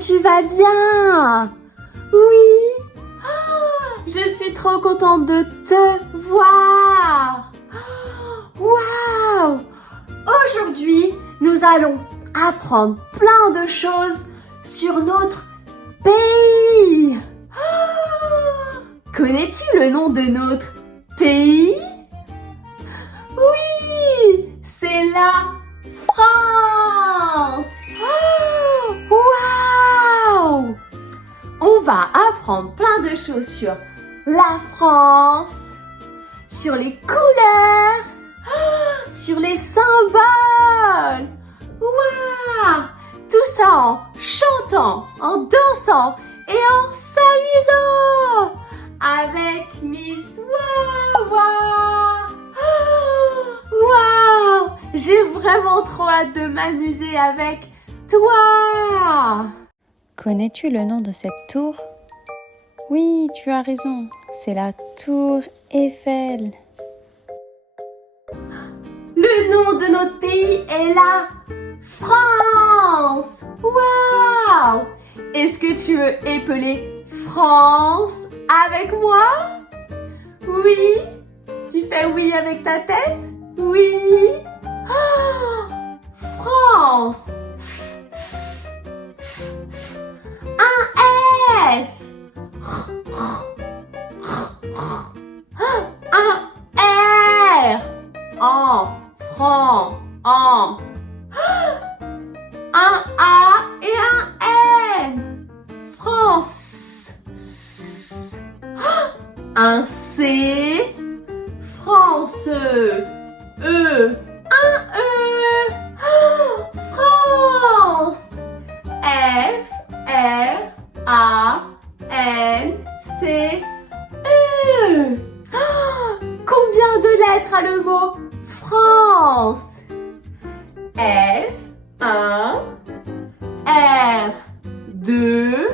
tu vas bien? Oui. Je suis trop contente de te voir. Waouh! Aujourd'hui, nous allons apprendre plein de choses sur notre pays. Connais-tu le nom de notre pays? Oui, c'est la France. Waouh! On va apprendre plein de choses sur la France, sur les couleurs, sur les symboles. Waouh! Tout ça en chantant, en dansant et en s'amusant avec Miss Wawa. Waouh! J'ai vraiment trop hâte de m'amuser avec toi. Connais-tu le nom de cette tour? Oui, tu as raison, c'est la tour Eiffel. Le nom de notre pays est la France. Waouh! Est-ce que tu veux épeler France avec moi? Oui? Tu fais oui avec ta tête? Oui? France. Un F. Un R. En franc. En. Un A et un N. France. Un C. France. E. Un E. France. F. R. A. N. C. E. Combien de lettres a le mot France? F. 1. R. 2.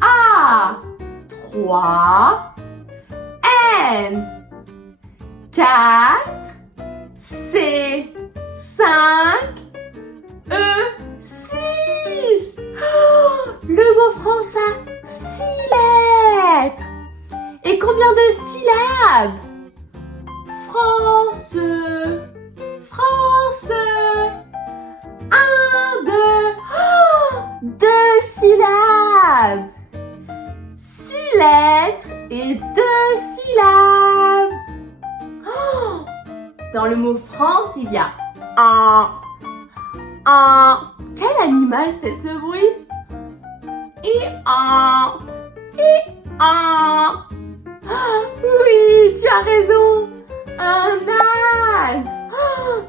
A. 3. N. 4. C. 5. E. 6. Le mot France a 6 lettres. Et combien de syllabes? France. France. 1, 2. 2 syllabes. 6 lettres et 2 syllabes. Dans le mot France, il y a un. Quel animal fait ce bruit? Et un. Oui, tu as raison. Un âne.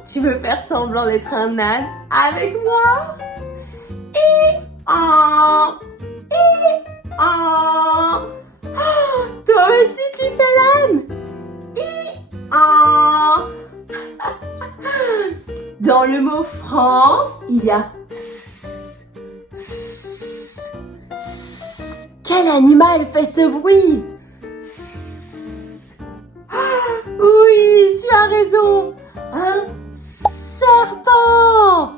Tu veux faire semblant d'être un âne avec moi? Et un. Toi aussi tu fais l'âne. Et un. Dans le mot France, il y a s. Quel animal fait ce bruit? Oui, tu as raison. Un serpent.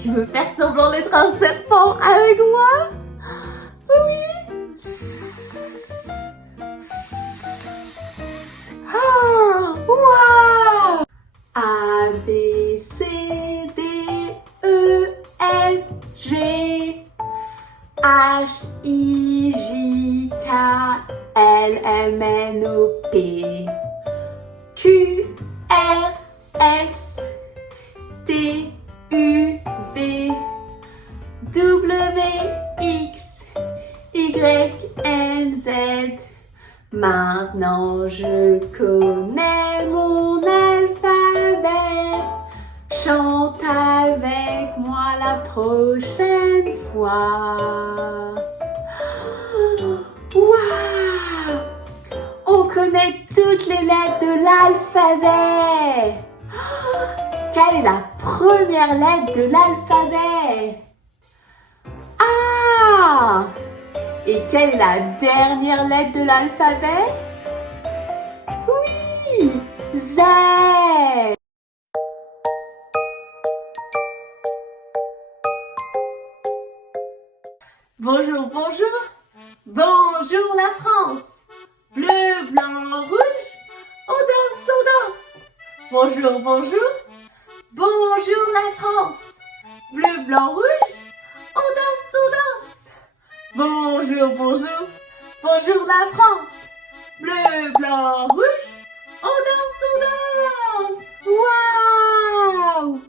Tu veux faire semblant d'être un serpent avec moi? Oui. Wow. A, B, C, D, E, F, G, H, I, J, K, L, M, N, O, P, Q, R, S, T, U, V, W, X, Y, N, Z. Maintenant je connais mon alphabet. Chante avec moi la prochaine fois. Waouh! On connaît toutes les lettres de l'alphabet. Quelle est la première lettre de l'alphabet? A. Et quelle est la dernière lettre de l'alphabet? Oui, Z. Bonjour, bonjour. Bonjour la France. Bleu, blanc, rouge. On danse, on danse. Bonjour, bonjour. Bonjour la France. Bleu, blanc, rouge. On danse, on danse. Bonjour, bonjour. Bonjour la France. Bleu, blanc, rouge. On danse, on danse. Waouh!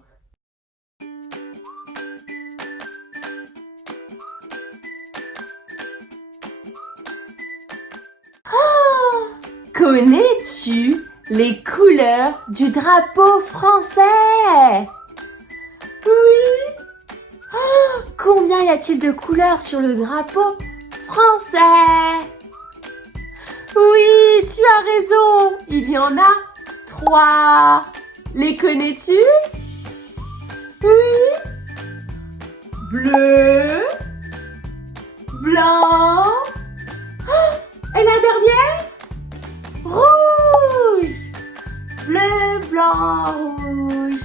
Connais-tu les couleurs du drapeau français? Oui. Combien y a-t-il de couleurs sur le drapeau français? Oui, tu as raison. Il y en a 3. Les connais-tu? Oui. Bleu, blanc, et la dernière? Rouge. Bleu, blanc, rouge.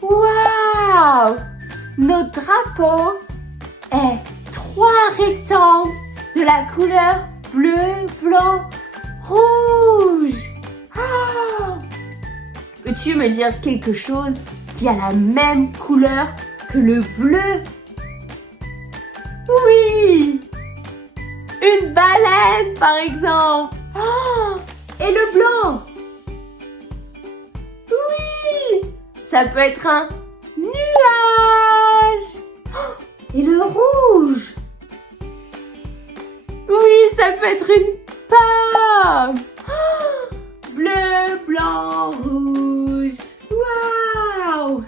Waouh! Notre drapeau est 3 rectangles de la couleur bleu, blanc, rouge. Peux-tu me dire quelque chose qui a la même couleur que le bleu? Oui! Une baleine, par exemple. Et le blanc? Oui! Ça peut être un nuage. Et le rouge? Oui, ça peut être une pomme. Bleu, blanc, rouge. Waouh!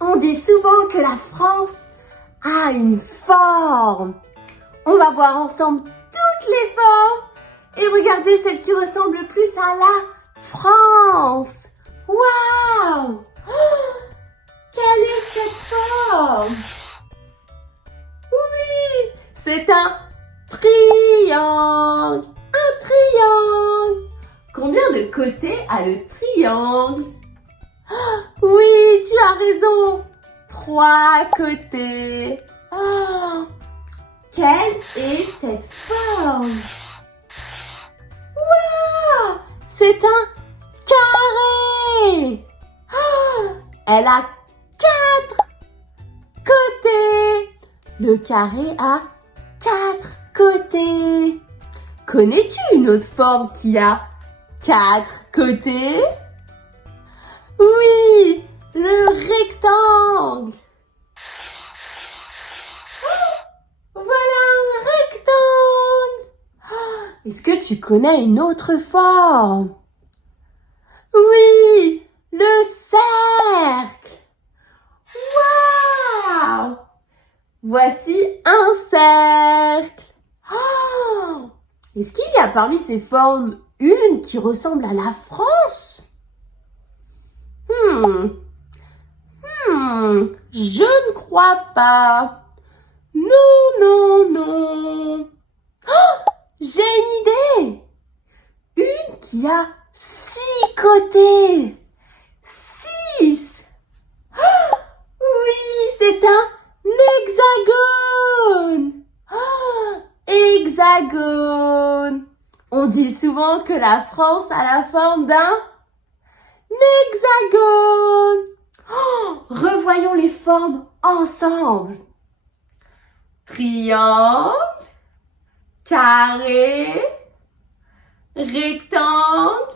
On dit souvent que la France a une forme. On va voir ensemble toutes les formes et regarder celle qui ressemble le plus à la France. Waouh! Quelle est cette forme? Oui, c'est un triangle. Un triangle. Combien de côtés a le triangle? Oui, tu as raison. 3 côtés. Quelle est cette forme? Waouh! C'est un carré. Elle a 4 côtés. Le carré a 4 côtés. Connais-tu une autre forme qui a 4 côtés? Oui, le rectangle. Voilà un rectangle. Est-ce que tu connais une autre forme? Oui, le cercle. Waouh! Voici un cercle. Est-ce qu'il y a parmi ces formes une qui ressemble à la France? Je ne crois pas. Non, non, non. J'ai une idée. Une qui a 6 côtés. 6. Oui, c'est un hexagone. Hexagone. On dit souvent que la France a la forme d'un hexagone. Revoyons les formes ensemble. Triangle, carré, rectangle.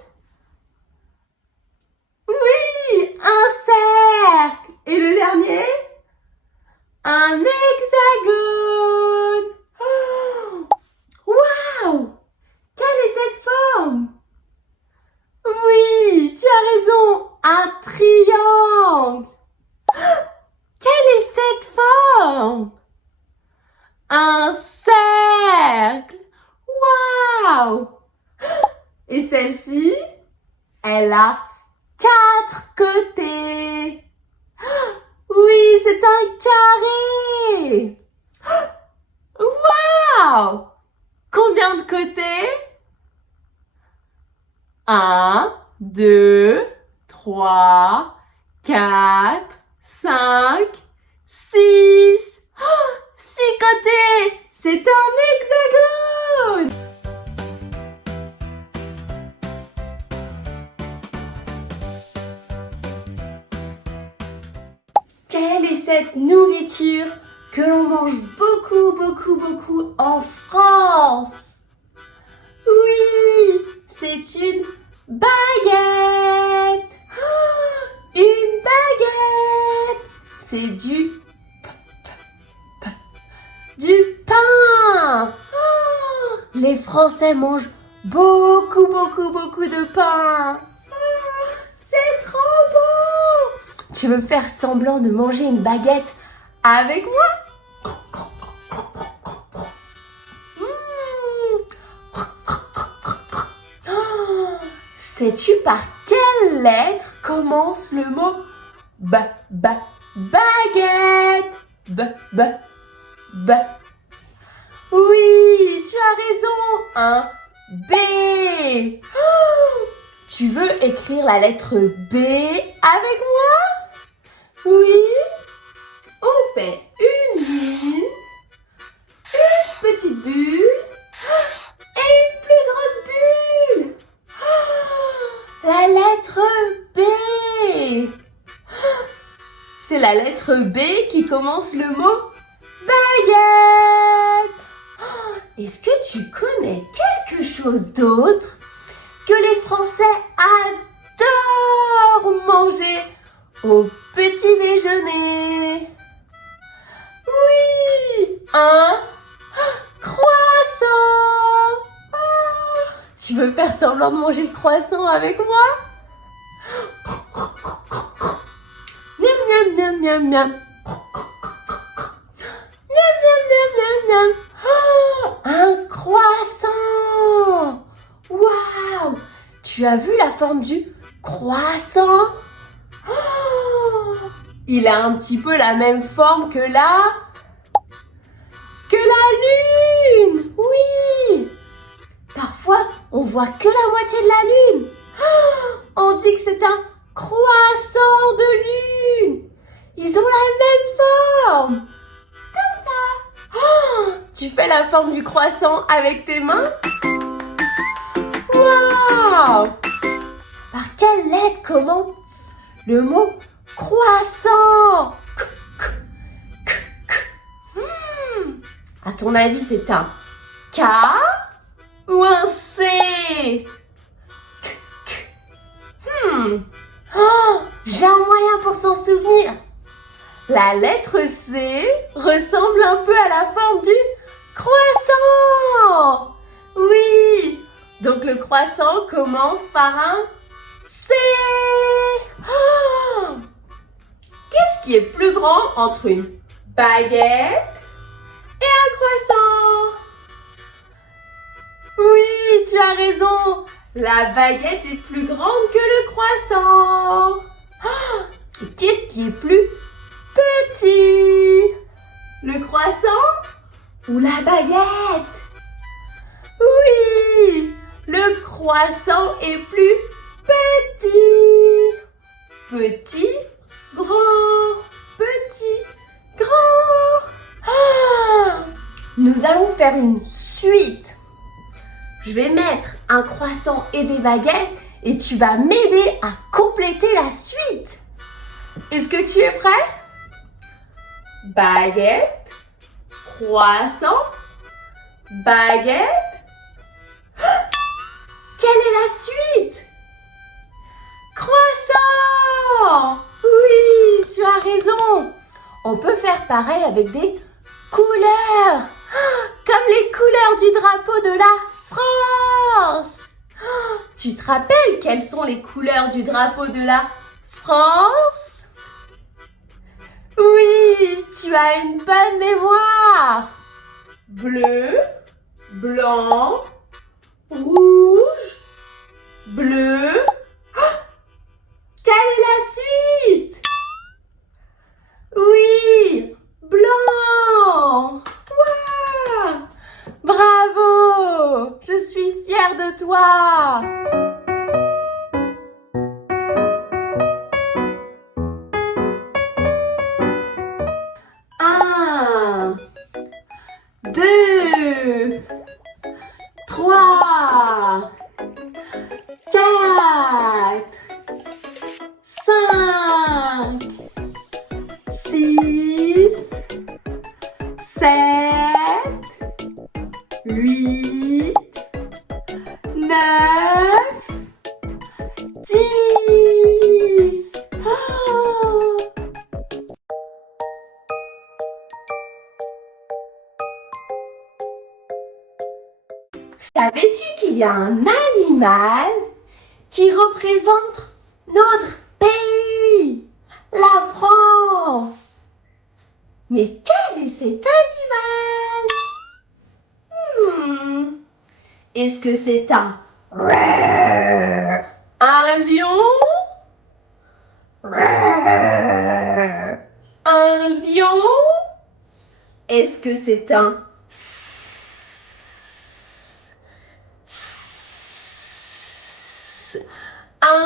Oui, un cercle. Et le dernier? Un hexagone. Waouh! Quelle est cette forme? Oui, tu as raison, un triangle. Quelle est cette forme? Un cercle. Waouh! Et celle-ci, elle a 4 côtés. Oui, c'est un carré. Waouh! Combien de côtés? 1, 2, 3, 4, 5, 6. Oh, 6 côtés! C'est un hexagone! Quelle est cette nourriture que l'on mange beaucoup en France? Oui, c'est une baguette. Oh, une baguette. C'est du pain. Oh, les Français mangent beaucoup de pain. Oh, c'est trop bon. Tu veux faire semblant de manger une baguette avec moi? Oh, sais-tu par quelle lettre commence le mot baguette? Oui, tu as raison, un B. Oh, tu veux écrire la lettre B avec moi? Oui. On fait une ligne, une petite bulle et une plus grosse bulle. Oh, la lettre B. C'est la lettre B qui commence le mot baguette. Oh, est-ce que tu connais quelque chose d'autre que les Français adorent manger au petit déjeuner? Oui, un croissant. Oh, tu veux faire semblant de manger le croissant avec moi? Miam, miam, miam, miam, miam. Miam, miam, miam, miam, miam. Oh, un croissant. Waouh, tu as vu la forme du croissant? Oh, il a un petit peu la même forme que la lune. Oui. Parfois, on voit que la moitié de la lune. Oh, on dit que c'est un croissant de lune. Ils ont la même forme. Comme ça. Oh, tu fais la forme du croissant avec tes mains? Waouh! Par quelle lettre commence le mot croissant? À ton avis, c'est un K ou un C? Oh, j'ai un moyen pour s'en souvenir. La lettre C ressemble un peu à la forme du croissant. Oui, donc le croissant commence par un C. Oh, qu'est-ce qui est plus grand entre une baguette et un croissant? Oui, tu as raison. La baguette est plus grande que le croissant. Oh, et qu'est-ce qui est plus petit? Le croissant ou la baguette? Oui, le croissant est plus petit. Petit, grand, petit, grand. Ah, nous allons faire une suite. Je vais mettre un croissant et des baguettes et tu vas m'aider à compléter la suite. Est-ce que tu es prêt? Baguette, croissant, baguette. Quelle est la suite? Croissant! Oui, tu as raison. On peut faire pareil avec des couleurs. Comme les couleurs du drapeau de la France. Tu te rappelles quelles sont les couleurs du drapeau de la France? Oui, tu as une bonne mémoire. Bleu, blanc, rouge, bleu. Quelle est la suite? Oui, blanc. Wow. Bravo! Je suis fière de toi! Savais-tu qu'il y a un animal qui représente notre pays, la France? Mais quel est cet animal? Est-ce que c'est un lion? Un lion? Est-ce que c'est un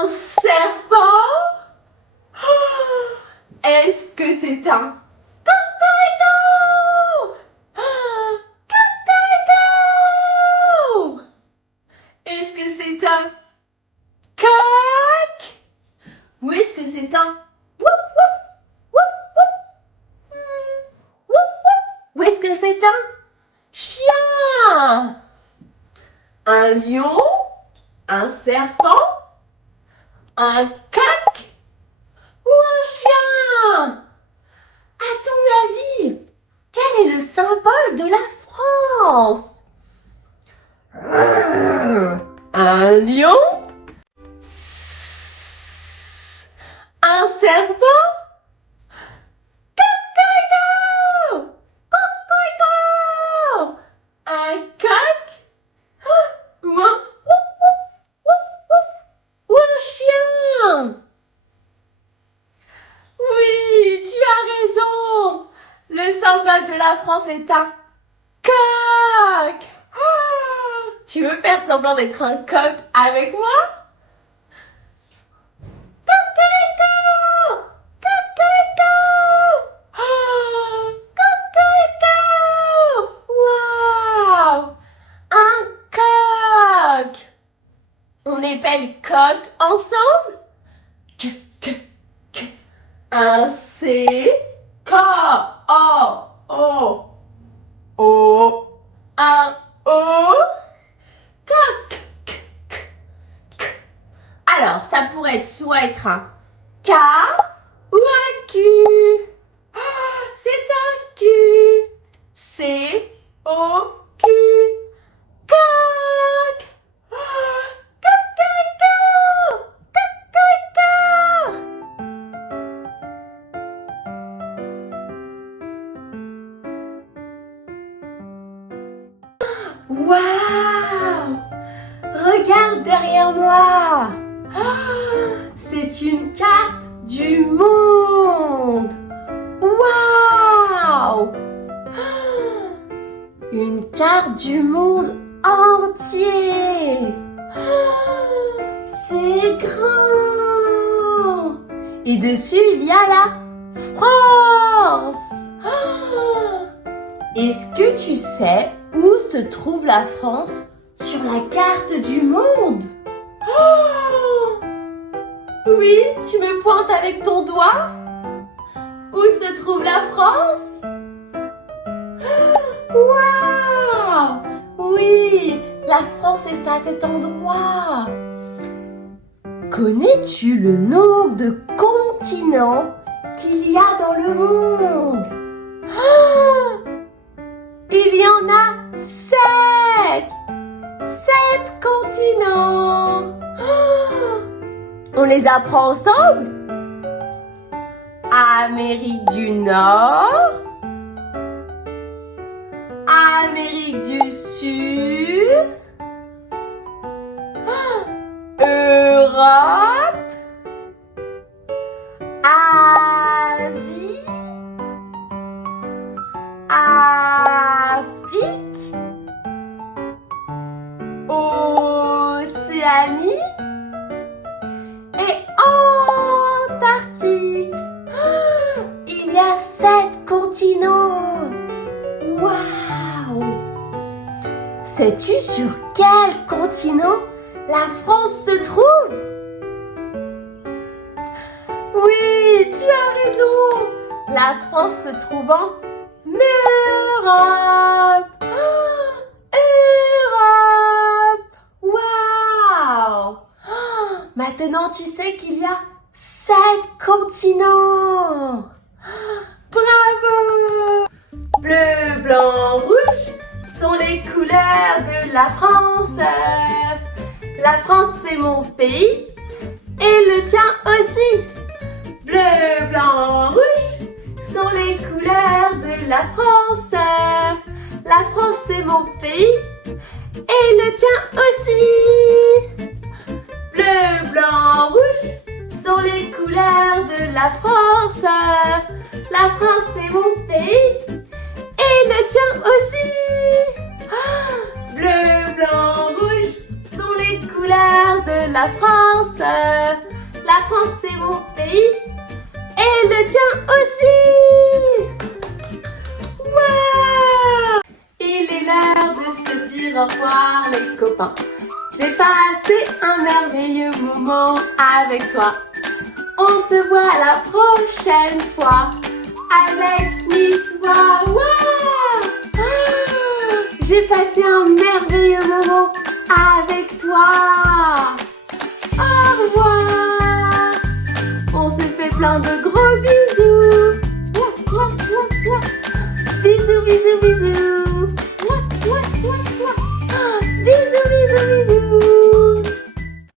serpent? Est-ce que c'est un cocorico? Cocorico! Est-ce que c'est un coq? Ou est-ce que c'est un wouf wouf wouf wouf? Wouf wouf? Ou est-ce que c'est un chien? Un lion? Un serpent? Un coq? Ou un chien? À ton avis, quel est le symbole de la France? Un lion? Un serpent? Cocorico! Cocorico! Un coq? Ou un wouf wouf wouf wouf? Ou un chien? Oui, tu as raison. Le symbole de la France est un coq. Tu veux faire semblant d'être un coq avec moi? Cocorico! Cocorico! Cocorico! Waouh! Un coq! On épelle coq ensemble? Un C, K, A, O, O, un O, coq. Alors, ça pourrait être soit être un K ou un Q. C'est un Q. C, O, Q. Coq. Cocorico. Cocorico. Waouh! Regarde derrière moi! C'est une carte du monde! Waouh! Une carte du monde entier! C'est grand! Et dessus, il y a la France! Est-ce que tu sais où se trouve la France sur la carte du monde? Oui, tu me pointes avec ton doigt? Où se trouve la France? Waouh! Oui, la France est à cet endroit. Connais-tu le nombre de continents qu'il y a dans le monde? Il y en a 7! 7 continents! On les apprend ensemble? Amérique du Nord, Amérique du Sud, Europe, Asie, Afrique, Océanie et Antarctique. Il y a 7 continents. Waouh! Sais-tu sur quel continent la France se trouve? Oui, tu as raison. La France se trouve en Europe. Europe! Waouh! Maintenant, tu sais qu'il y a 7 continents. Bravo! Bleu, blanc, rouge, sont les couleurs de la France. La France, c'est mon pays et le tien aussi. Bleu, blanc, rouge sont les couleurs de la France. La France, c'est mon pays et le tien aussi. Bleu, blanc, rouge sont les couleurs de la France. La France, c'est mon pays et le tien aussi. Bleu, blanc, rouge sont les couleurs de la France. La France, c'est mon pays et le tien aussi. Waouh! Il est l'heure de se dire au revoir les copains. J'ai passé un merveilleux moment avec toi. On se voit la prochaine fois avec Miss Wawa. J'ai passé un merveilleux moment avec toi. Au revoir. On se fait plein de gros bisous. Bisous, bisous, bisous.